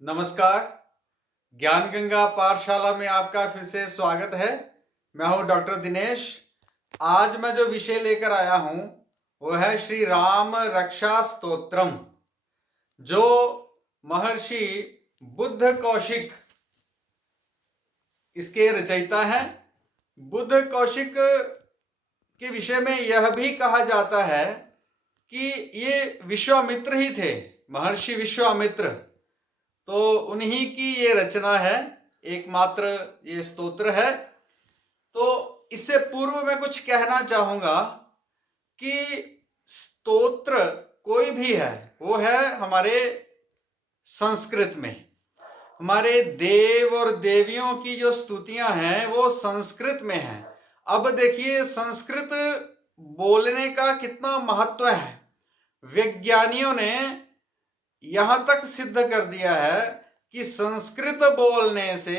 नमस्कार। ज्ञान गंगा पाठशाला में आपका फिर से स्वागत है। मैं हूं डॉक्टर दिनेश। आज मैं जो विषय लेकर आया हूं वो है श्री राम रक्षा स्तोत्रम, जो महर्षि बुद्ध कौशिक इसके रचयिता हैं। बुद्ध कौशिक के विषय में यह भी कहा जाता है कि ये विश्वामित्र ही थे, महर्षि विश्वामित्र। तो उन्हीं की ये रचना है, एकमात्र ये स्तोत्र है। तो इससे पूर्व मैं कुछ कहना चाहूंगा कि स्तोत्र कोई भी है वो है हमारे संस्कृत में। हमारे देव और देवियों की जो स्तुतियां हैं वो संस्कृत में हैं। अब देखिए संस्कृत बोलने का कितना महत्व है। वैज्ञानिकों ने यहां तक सिद्ध कर दिया है कि संस्कृत बोलने से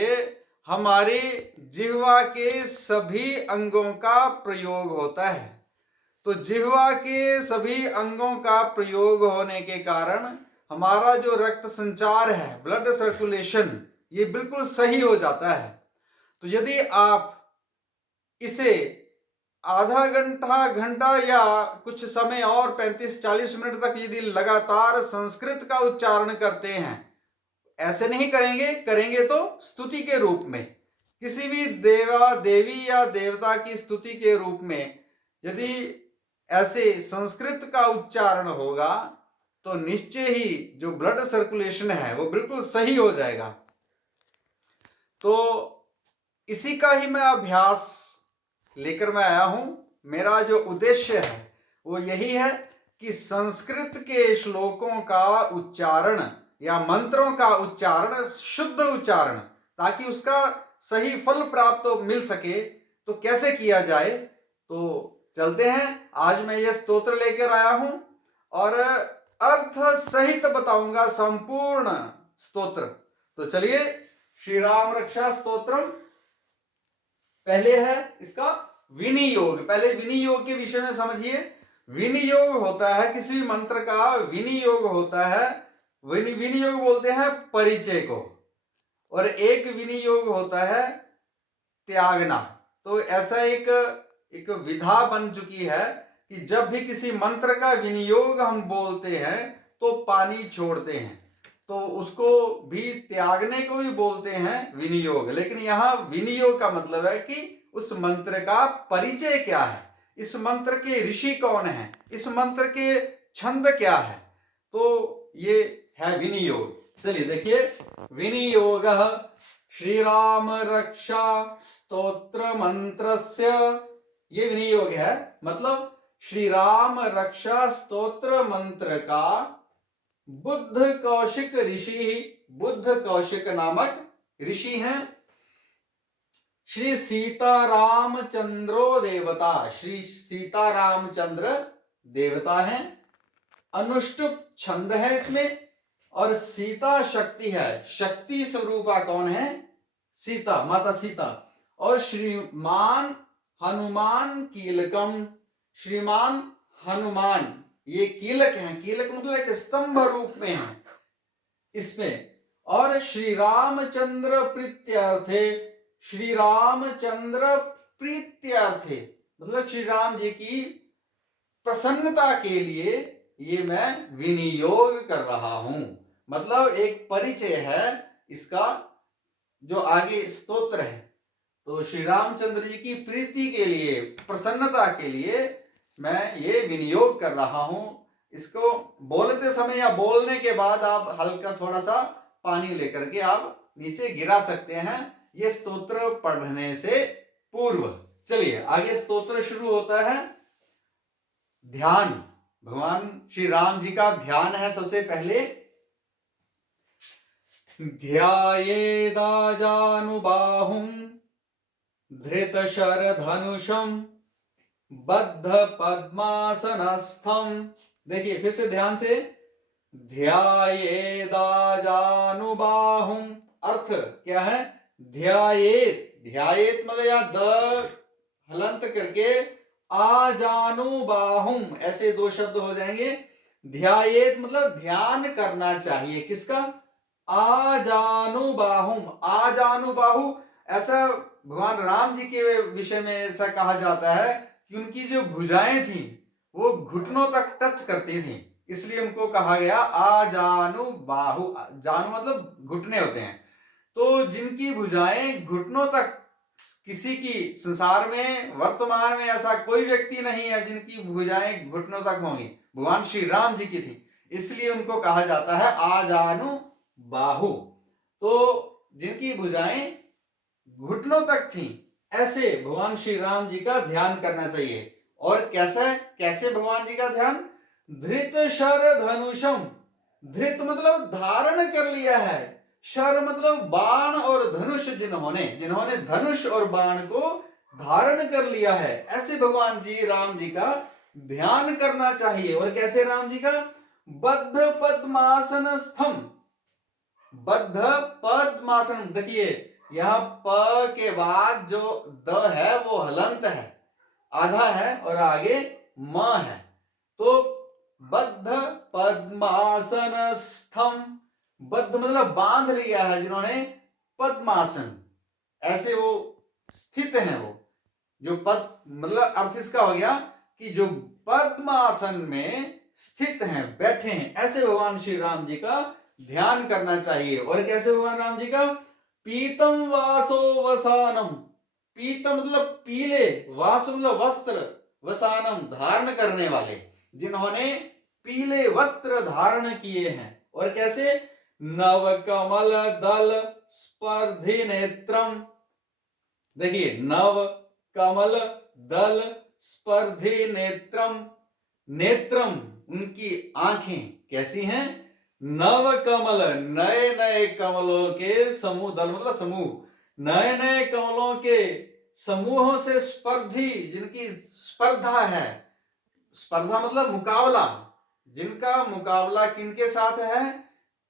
हमारी जिह्वा के सभी अंगों का प्रयोग होता है। तो जिह्वा के सभी अंगों का प्रयोग होने के कारण हमारा जो रक्त संचार है, ब्लड सर्कुलेशन, ये बिल्कुल सही हो जाता है। तो यदि आप इसे आधा घंटा घंटा या कुछ समय और 35-40 मिनट तक यदि लगातार संस्कृत का उच्चारण करते हैं, ऐसे नहीं करेंगे, करेंगे तो स्तुति के रूप में, किसी भी देवा देवी या देवता की स्तुति के रूप में यदि ऐसे संस्कृत का उच्चारण होगा तो निश्चय ही जो ब्लड सर्कुलेशन है वो बिल्कुल सही हो जाएगा। तो इसी का ही मैं अभ्यास लेकर मैं आया हूं। मेरा जो उद्देश्य है वो यही है कि संस्कृत के श्लोकों का उच्चारण या मंत्रों का उच्चारण, शुद्ध उच्चारण, ताकि उसका सही फल प्राप्त मिल सके। तो कैसे किया जाए, तो चलते हैं। आज मैं ये स्तोत्र लेकर आया हूं और अर्थ सहित बताऊंगा संपूर्ण स्तोत्र। तो चलिए, श्री राम रक्षा स्तोत्रम। पहले है इसका विनियोग। पहले विनियोग के विषय में समझिए। विनियोग होता है किसी भी मंत्र का, विनियोग होता है, विनियोग बोलते हैं परिचय को, और एक विनियोग होता है त्यागना। तो ऐसा एक विधा बन चुकी है कि जब भी किसी मंत्र का विनियोग हम बोलते हैं तो पानी छोड़ते हैं, तो उसको भी त्यागने को भी बोलते हैं विनियोग। लेकिन यहां विनियोग का मतलब है कि उस मंत्र का परिचय क्या है, इस मंत्र के ऋषि कौन है, इस मंत्र के छंद क्या है, तो ये है विनियोग। चलिए देखिए, विनियोग श्री राम रक्षा स्तोत्र मंत्रस्य, ये विनियोग है। मतलब श्री राम रक्षा स्तोत्र मंत्र का बुद्ध कौशिक ऋषि, बुद्ध कौशिक नामक ऋषि हैं। श्री सीतारामचंद्रो देवता, श्री सीतारामचंद्र देवता हैं। अनुष्टुप छंद है इसमें, और सीता शक्ति है। शक्ति स्वरूपा कौन है? सीता, माता सीता। और श्रीमान हनुमान कीलकम, श्रीमान हनुमान ये कीलक हैं। कीलक मतलब एक स्तंभ रूप में है इसमें। और श्री रामचंद्र प्रीत्यर्थे, श्री रामचंद्र प्रीत्यर्थे मतलब श्री राम जी की प्रसन्नता के लिए ये मैं विनियोग कर रहा हूं। मतलब एक परिचय है इसका जो आगे स्तोत्र है। तो श्री रामचंद्र जी की प्रीति के लिए, प्रसन्नता के लिए मैं ये विनियोग कर रहा हूं। इसको बोलते समय या बोलने के बाद आप हल्का थोड़ा सा पानी लेकर के आप नीचे गिरा सकते हैं, ये स्तोत्र पढ़ने से पूर्व। चलिए आगे स्तोत्र शुरू होता है। ध्यान, भगवान श्री राम जी का ध्यान है सबसे पहले। ध्यायेदाजानुबाहुं धृतशरधनुषं बद्ध पद्मासनस्थं। देखिए फिर से ध्यान से, ध्यायेदाजानुबाहुं, अर्थ क्या है? ध्यायेत, ध्यायेत मतलब यहां द हलंत करके आजानुबाहुं, ऐसे दो शब्द हो जाएंगे। ध्यायेत मतलब ध्यान करना चाहिए, किसका? आजानुबाहुम। आजानुबाहु, ऐसा भगवान राम जी के विषय में ऐसा कहा जाता है कि उनकी जो भुजाएं थी वो घुटनों तक टच करती थी, इसलिए उनको कहा गया आजानुबाहु। जानु मतलब घुटने होते हैं, तो जिनकी भुजाएं घुटनों तक, किसी की संसार में वर्तमान में ऐसा कोई व्यक्ति नहीं है जिनकी भुजाएं घुटनों तक होंगी, भगवान श्री राम जी की थी, इसलिए उनको कहा जाता है आजानु बाहु। तो जिनकी भुजाएं घुटनों तक थी, ऐसे भगवान श्री राम जी का ध्यान करना चाहिए। और कैसे भगवान जी का ध्यान? धृत शर धनुषम। धृत मतलब धारण कर लिया है, शर मतलब बाण और धनुष, जिन्होंने धनुष और बाण को धारण कर लिया है, ऐसे भगवान जी राम जी का ध्यान करना चाहिए। और कैसे राम जी का? बद्ध पद्मासन स्थम। बद्ध पद्मासन, देखिए यहां प के बाद जो द है वो हलंत है, आधा है, और आगे म है, तो बद्ध पद्मासन स्थम। बद्ध मतलब बांध लिया है जिन्होंने, पद्मासन, ऐसे वो स्थित हैं। वो जो पद मतलब अर्थ इसका हो गया कि जो पद्मासन में स्थित हैं, बैठे हैं, ऐसे भगवान श्री राम जी का ध्यान करना चाहिए। और कैसे भगवान राम जी का? पीतम वासो वसानम। पीतम मतलब पीले, वास मतलब वस्त्र, वसानम धारण करने वाले, जिन्होंने पीले वस्त्र धारण किए हैं। और कैसे? नव कमल दल स्पर्धी नेत्रम। देखिए नव कमल दल स्पर्धी नेत्रम। नेत्रम उनकी आंखें कैसी हैं? नव कमल, नए नए कमलों के समूह, दल मतलब समूह, नए नए कमलों के समूहों से स्पर्धी, जिनकी स्पर्धा है। स्पर्धा मतलब मुकाबला, जिनका मुकाबला किनके साथ है?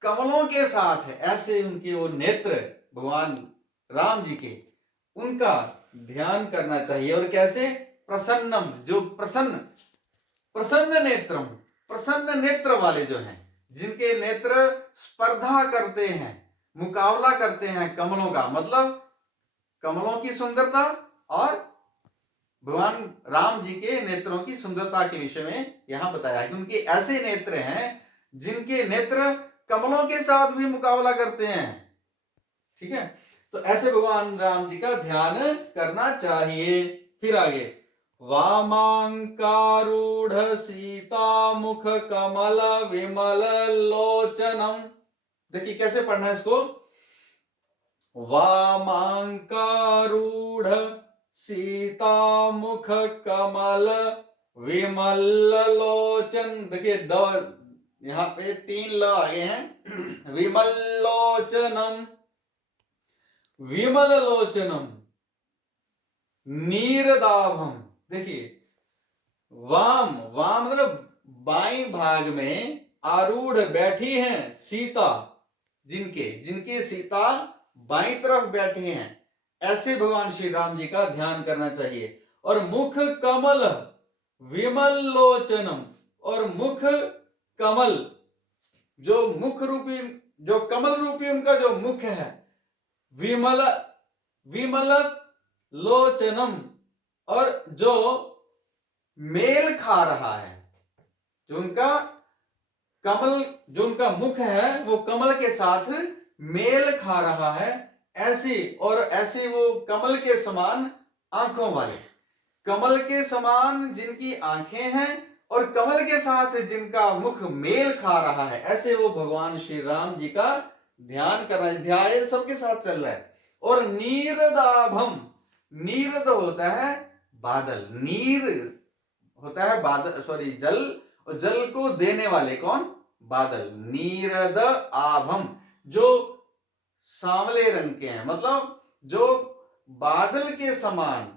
कमलों के साथ है, ऐसे उनके वो नेत्र भगवान राम जी के, उनका ध्यान करना चाहिए। और कैसे? प्रसन्नम, जो प्रसन्न नेत्रम, प्रसन्न नेत्र वाले जो हैं, जिनके नेत्र स्पर्धा करते हैं, मुकाबला करते हैं कमलों का, मतलब कमलों की सुंदरता और भगवान राम जी के नेत्रों की सुंदरता के विषय में यहां बताया है कि उनके ऐसे नेत्र हैं जिनके नेत्र कमलों के साथ भी मुकाबला करते हैं। ठीक है, तो ऐसे भगवान राम जी का ध्यान करना चाहिए। फिर आगे, वामांकारूढ़ सीता मुख कमल विमल लोचनम। देखिए कैसे पढ़ना है इसको। वामांकारूढ़ सीता मुख कमल विमल लोचन। देखिए यहां पे 3 ल आगे हैं। विमल लोचनम, विमल लोचनम, नीरदाभम। देखिए वाम, वाम मतलब बाईं भाग में, आरूढ़ बैठी हैं सीता, जिनके सीता बाईं तरफ बैठे हैं, ऐसे भगवान श्री राम जी का ध्यान करना चाहिए। और मुख कमल विमल लोचनम, और मुख कमल, जो मुख रूपी, जो कमल रूपी उनका जो मुख है, विमल विमल लोचनम, और जो मेल खा रहा है, जो उनका कमल, जो उनका मुख है वो कमल के साथ मेल खा रहा है, ऐसी, और ऐसी वो कमल के समान आंखों वाले, कमल के समान जिनकी आंखें हैं और कमल के साथ जिनका मुख मेल खा रहा है, ऐसे वो भगवान श्री राम जी का ध्यान कर रहे हैं। ध्यान सबके साथ चल रहा है। और नीरदाभम, नीरद होता है बादल, नीर होता है बादल, सॉरी जल, और जल को देने वाले कौन? बादल। नीरद आभम, जो सांवले रंग के हैं, मतलब जो बादल के समान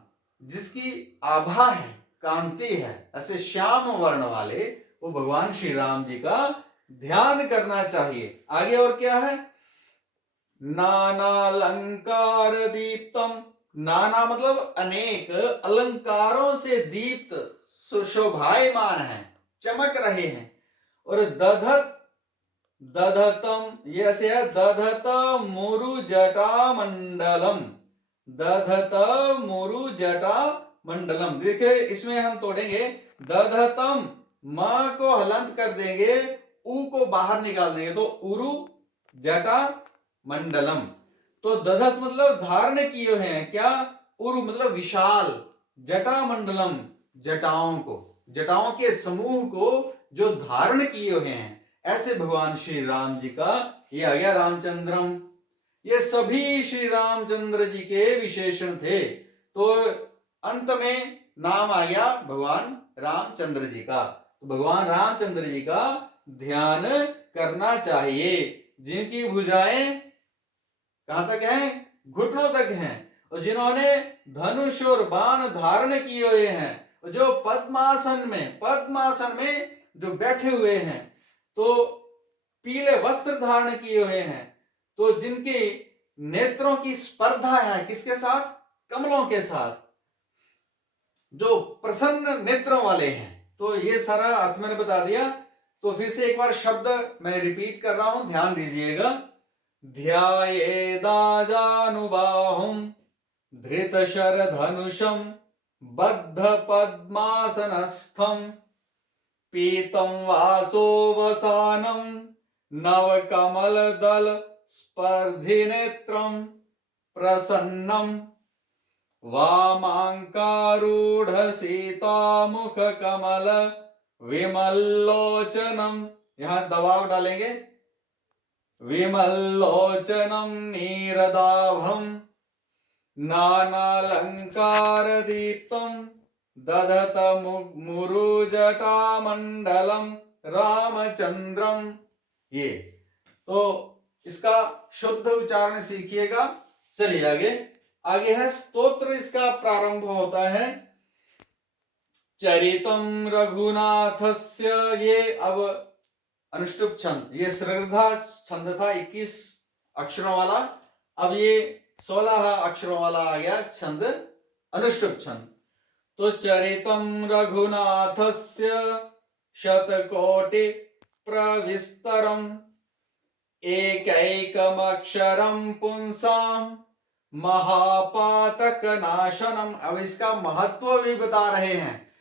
जिसकी आभा है, कांति है, ऐसे श्याम वर्ण वाले वो भगवान श्री राम जी का ध्यान करना चाहिए। आगे और क्या है? नाना अलंकार दीप्तम। नाना मतलब अनेक, अलंकारों से दीप्त, सुशोभायमान है, चमक रहे हैं। और दधत दधतम, ये ऐसे है, दधत मुरु जटा मंडलम, दधत मुरु जटा मंडलम। देखिए इसमें हम तोड़ेंगे, दधतम, म को हलंत कर देंगे, उ को बाहर निकाल देंगे, तो उरु जटा मंडलम। तो दधत मतलब धारण किए हुए हैं, क्या, उरु मतलब विशाल, जटा मंडलम जटाओं को, जटाओं के समूह को जो धारण किए हुए हैं, ऐसे भगवान श्री राम जी का ये आ गया रामचंद्रम। ये सभी श्री रामचंद्र जी के विशेषण थे। तो अंत में नाम आ गया भगवान रामचंद्र जी का। तो भगवान रामचंद्र जी का ध्यान करना चाहिए, जिनकी भुजाएं कहां तक हैं, घुटनों तक हैं, और जिन्होंने धनुष और बाण धारण किए हुए हैं, जो पद्मासन में जो बैठे हुए हैं, तो पीले वस्त्र धारण किए हुए हैं, तो जिनके नेत्रों की स्पर्धा है किसके साथ, कमलों के साथ, जो प्रसन्न नेत्रों वाले हैं। तो ये सारा अर्थ मैंने बता दिया। तो फिर से एक बार शब्द मैं रिपीट कर रहा हूं, ध्यान दीजिएगा। ध्यायेदाजानुबाहुं धृतशरधनुषं बद्ध पद्मासनस्थं पीतं वासोवसानं नवकमलदल स्पर्धिनेत्रं प्रसन्नं वामांकारूढ़ सीतामुख कमल विमल्लोचनम, यहां दबाव डालेंगे, विमल्लोचनम नीरदाभम नानालंकार दीप्तम दधत मुरुजटामंडलम रामचंद्रम। ये तो इसका शुद्ध उच्चारण सीखिएगा। चलिए आगे, आगे है स्तोत्र। इसका प्रारंभ होता है चरितम रघुनाथस्य, ये अब अनुष्टुप छंद, ये श्रद्धा छंद था 21 अक्षरों वाला, अब ये 16 अक्षरों वाला आ गया छंद अनुष्टुप छंद। तो चरितम रघुनाथस्य शतकोटि प्रविस्तरम एकैकमक्षरम पुंसाम महापातक नाशनम। अब इसका महत्व भी बता रहे हैं।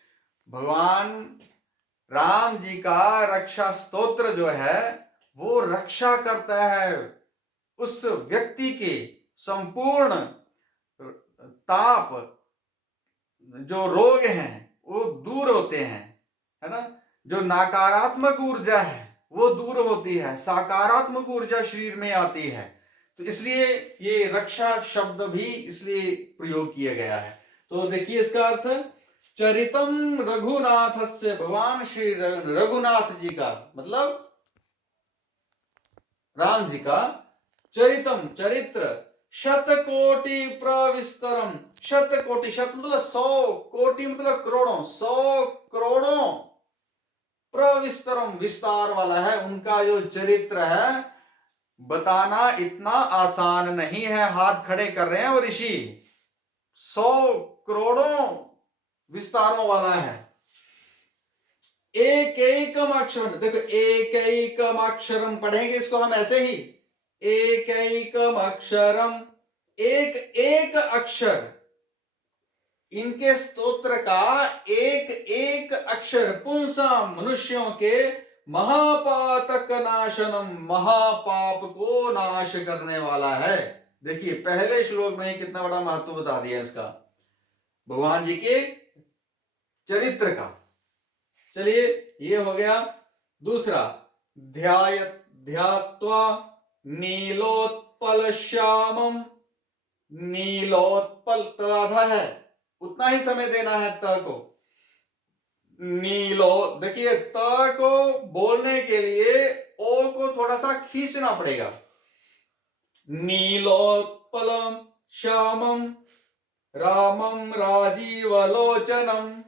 भगवान राम जी का रक्षा स्तोत्र जो है वो रक्षा करता है उस व्यक्ति के संपूर्ण ताप, जो रोग हैं वो दूर होते हैं, है ना। जो नकारात्मक ऊर्जा है वो दूर होती है, सकारात्मक ऊर्जा शरीर में आती है। तो इसलिए ये रक्षा शब्द भी इसलिए प्रयोग किया गया है। तो देखिए इसका अर्थ, चरितम रघुनाथ से, भगवान श्री रघुनाथ जी का मतलब राम जी का चरितम चरित्र, शतकोटि प्रविस्तरम, शतकोटि, शत मतलब 100, कोटि मतलब करोड़ों, 100 करोड़ों, प्रविस्तरम विस्तार वाला है। उनका जो चरित्र है बताना इतना आसान नहीं है। हाथ खड़े कर रहे हैं वो ऋषि, 100 करोड़ों विस्तारों वाला है। एक एकम अक्षरम, देखो एक एकम अक्षरम पढ़ेंगे इसको हम ऐसे ही, एक एकम अक्षरम, एक एक अक्षर, इनके स्तोत्र का एक एक अक्षर, पुंसा मनुष्यों के महापातक नाशनम, महापाप को नाश करने वाला है। देखिए पहले श्लोक में ही कितना बड़ा महत्व बता दिया इसका, भगवान जी के चरित्र का। चलिए ये हो गया। दूसरा, ध्यात्वा नीलोत्पल श्यामम, नीलोत्पल तो आधा है, उतना ही समय देना है त को। नीलो, देखिए त को बोलने के लिए ओ को थोड़ा सा खींचना पड़ेगा। नीलोत्पलम श्यामम रामम राजीवलोचनम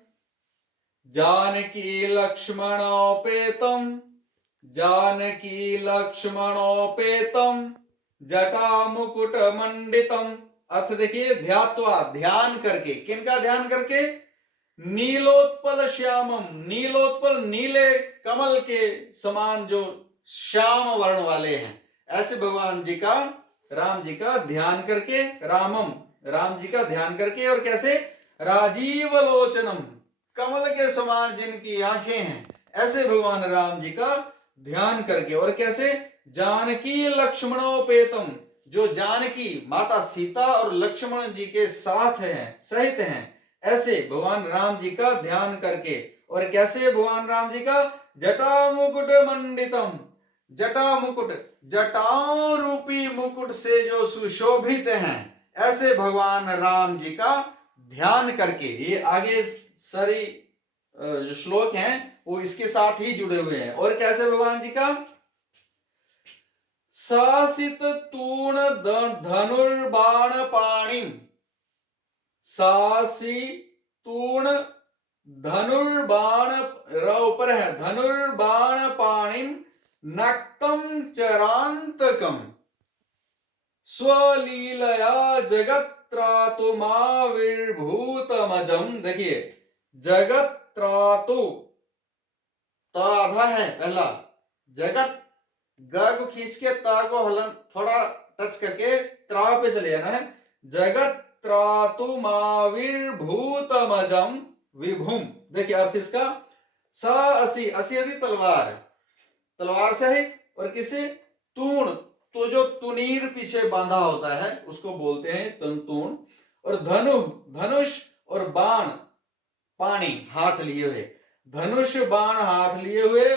जानकी लक्ष्मणोपेतम, जानकी लक्ष्मणोपेतम जटा मुकुट मंडितम। अर्थ देखिए, ध्यात्वा ध्यान करके, किनका ध्यान करके, नीलोत्पल श्यामम, नीलोत्पल नीले कमल के समान जो श्याम वर्ण वाले हैं। ऐसे भगवान जी का, राम जी का ध्यान करके, राम जी का ध्यान करके, और कैसे, राजीव लोचनम, कमल के समान जिनकी आंखें हैं, ऐसे भगवान राम जी का ध्यान करके, और कैसे, जानकी लक्ष्मणोपेतम, जो जानकी माता सीता और लक्ष्मण जी के साथ हैं, सहित हैं, ऐसे भगवान राम जी का ध्यान करके, और कैसे भगवान राम जी का जटा मुकुट मंडितम, जटा मुकुट, जटाओं रूपी मुकुट से जो सुशोभित हैं, ऐसे भगवान राम जी का ध्यान करके। ये आगे सारी जो श्लोक हैं वो इसके साथ ही जुड़े हुए हैं। और कैसे भगवान जी का, सासित तूण धनुर्बाण पाणिम, सासी तूण धनुर्बाण, ऊपर है, धनुर्बाण पाणिम नक्तम चरांतकम स्वलीलया जगत्रातुमाविर्भूतमजम। देखिए, जगत्रातु, त आधा है पहला, जगत, ग को खींच के ता को हलन थोड़ा टच करके त्रा पे चले जाना है। जगत्रातुमाविर्भूतमजम विभुम। देखिए अर्थ इसका, स असी, असी यदि तलवार, तलवार सहित, और किसे, तूण, तो जो तुनीर पीछे बांधा होता है उसको बोलते हैं तूण, और धनु, धनुष, और बाण, पानी, हाथ लिए हुए, धनुष बाण हाथ लिए हुए,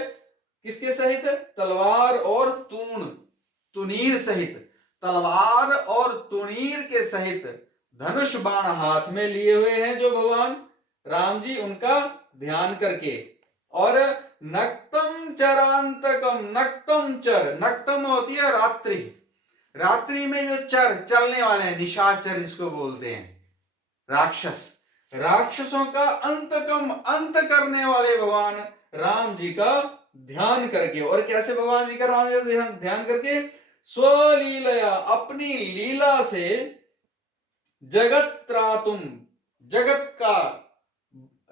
किसके सहित, तलवार और तूण, तुनीर सहित, तलवार और तुनीर के सहित धनुष बाण हाथ में लिए हुए हैं जो भगवान राम जी, उनका ध्यान करके। और नक्तम चरांतकम, नक्तम चर, नक्तम होती है रात्रि, रात्रि में जो चर, चलने वाले हैं, निशाचर जिसको बोलते हैं, राक्षस, राक्षसों का अंतकम, अंत करने वाले भगवान राम जी का ध्यान करके। और कैसे भगवान जी का राम जी का ध्यान करके, स्वलीलया, अपनी लीला से, जगत त्रातुम, जगत का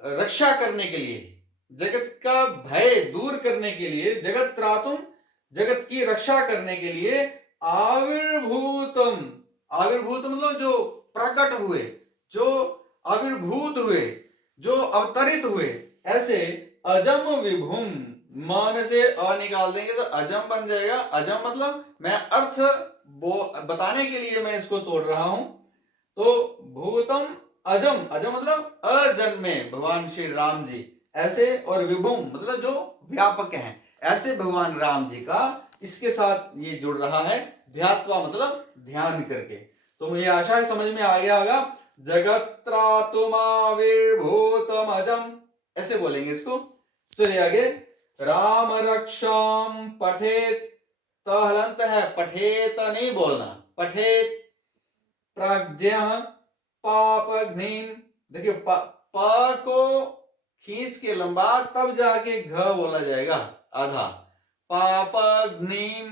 रक्षा करने के लिए, जगत का भय दूर करने के लिए, जगत त्रातुम, जगत की रक्षा करने के लिए, आविर्भूतम, आविर्भूत मतलब जो प्रकट हुए, जो आविर्भूत हुए, जो अवतरित हुए, ऐसे अजम विभुम, मां में से अ निकाल देंगे तो अजम बन जाएगा। अजम मतलब, मैं अर्थ बताने के लिए मैं इसको तोड़ रहा हूं, तो भूतम अजम, अजम मतलब अजन्मे भगवान श्री राम जी, ऐसे, और विभुम मतलब जो व्यापक हैं, ऐसे भगवान राम जी का इसके साथ ये जुड़ रहा है, ध्यात्वा मतलब ध्यान करके। तो मुझे आशा है समझ में आ गया होगा। जगत्रातुमाविर्भूतमजम, ऐसे बोलेंगे इसको। चलिए आगे, राम रक्षाम पठेत, त हलंत है, पठेत नहीं बोलना, पठेत, प्राज्ञः पापघ्निम, देखिए प को खींच के लंबा तब जाके घ बोला जाएगा आधा, पापघ्निम,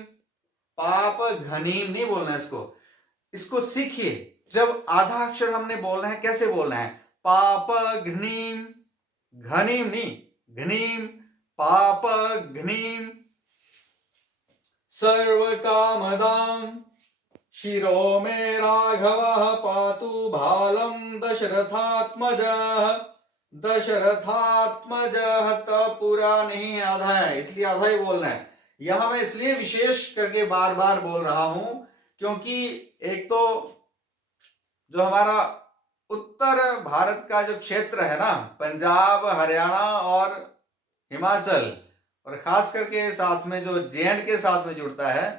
पाप घनीम नहीं बोलना इसको, इसको सीखिए। जब आधा अक्षर हमने बोलना है कैसे बोलना है, पाप घनीम, घनीम नहीं, घनीम, पाप घनीम, सर्व कामदाम शिरो में राघव पातु भालम दशरथात्मजः, दशरथात्मजः, तो पूरा नहीं है, आधा है, इसलिए आधा ही बोलना है। यहां मैं इसलिए विशेष करके बार बार बोल रहा हूं क्योंकि एक तो जो हमारा उत्तर भारत का जो क्षेत्र है ना, पंजाब, हरियाणा और हिमाचल, और खास करके साथ में जो जे.एंड के साथ में जुड़ता है,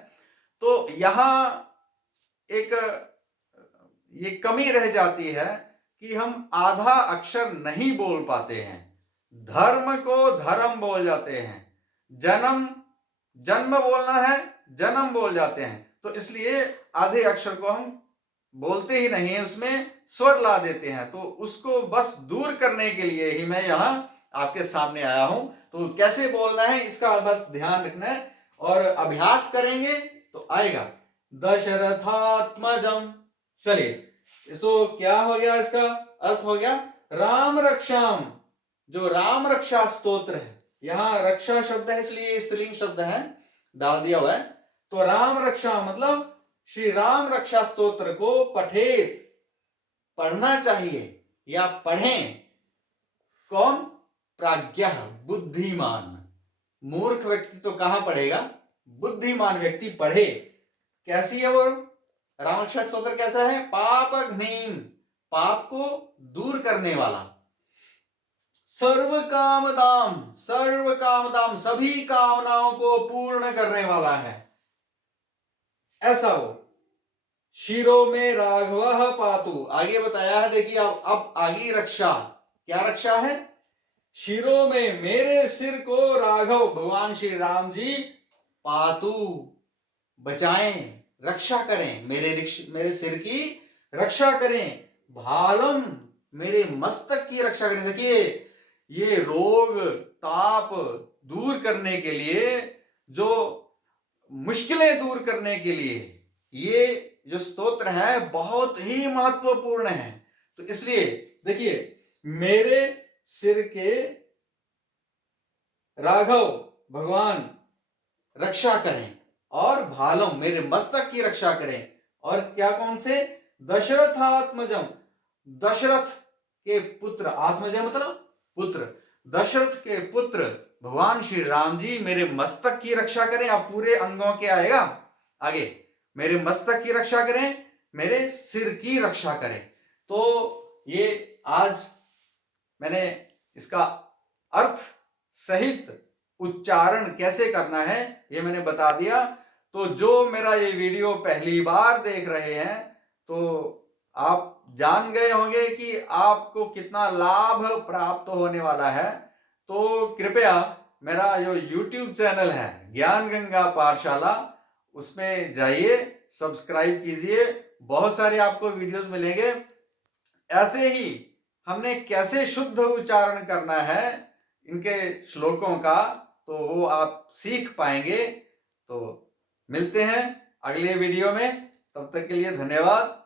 तो यहाँ एक ये कमी रह जाती है कि हम आधा अक्षर नहीं बोल पाते हैं, धर्म को धर्म बोल जाते हैं, जन्म जन्म बोलना है, जन्म बोल जाते हैं, तो इसलिए आधे अक्षर को हम बोलते ही नहीं है, उसमें स्वर ला देते हैं। तो उसको बस दूर करने के लिए ही मैं यहाँ आपके सामने आया हूं। तो कैसे बोलना है इसका बस ध्यान रखना है, और अभ्यास करेंगे तो आएगा। दशरथात्मजम, चलिए तो क्या हो गया, इसका अर्थ हो गया राम रक्षाम, जो राम रक्षा स्तोत्र है, यहाँ रक्षा शब्द है इसलिए स्त्रीलिंग शब्द है, डाल दिया हुआ है। तो राम रक्षा मतलब श्री राम रक्षा स्तोत्र को पठेत, पढ़ना चाहिए या पढ़ें। कौन? प्राज्ञ, बुद्धिमान। मूर्ख व्यक्ति तो कहां पढ़ेगा, बुद्धिमान व्यक्ति पढ़े। कैसी है वो राम रक्षा स्तोत्र? कैसा है? पापघ्नीम, पाप को दूर करने वाला। सर्व कामदाम, सर्व कामदाम, सभी कामनाओं को पूर्ण करने वाला है, ऐसा वो। शिरो में राघव पातु, आगे बताया है, देखिए अब आगे रक्षा, क्या रक्षा है? शिरो में, मेरे सिर को राघव भगवान श्री राम जी पातु, बचाएं, रक्षा करें, मेरे सिर की रक्षा करें। भालम, मेरे मस्तक की रक्षा करें। देखिए ये रोग ताप दूर करने के लिए, जो मुश्किलें दूर करने के लिए ये जो स्तोत्र है बहुत ही महत्वपूर्ण है। तो इसलिए देखिए, मेरे सिर के राघव भगवान रक्षा करें, और भालम, मेरे मस्तक की रक्षा करें। और क्या, कौन से? दशरथात्मजम, दशरथ के पुत्र, आत्मजम मतलब पुत्र, दशरथ के पुत्र भगवान श्री राम जी मेरे मस्तक की रक्षा करें। अब पूरे अंगों के आएगा आगे, मेरे मस्तक की रक्षा करें, मेरे सिर की रक्षा करें। तो ये आज मैंने इसका अर्थ सहित उच्चारण कैसे करना है ये मैंने बता दिया। तो जो मेरा ये वीडियो पहली बार देख रहे हैं, तो आप जान गए होंगे कि आपको कितना लाभ प्राप्त होने वाला है। तो कृपया मेरा जो YouTube चैनल है ज्ञान गंगा पाठशाला, उसमें जाइए, सब्सक्राइब कीजिए, बहुत सारे आपको वीडियोस मिलेंगे। ऐसे ही हमने कैसे शुद्ध उच्चारण करना है इनके श्लोकों का, तो वो आप सीख पाएंगे। तो मिलते हैं अगले वीडियो में, तब तक के लिए धन्यवाद।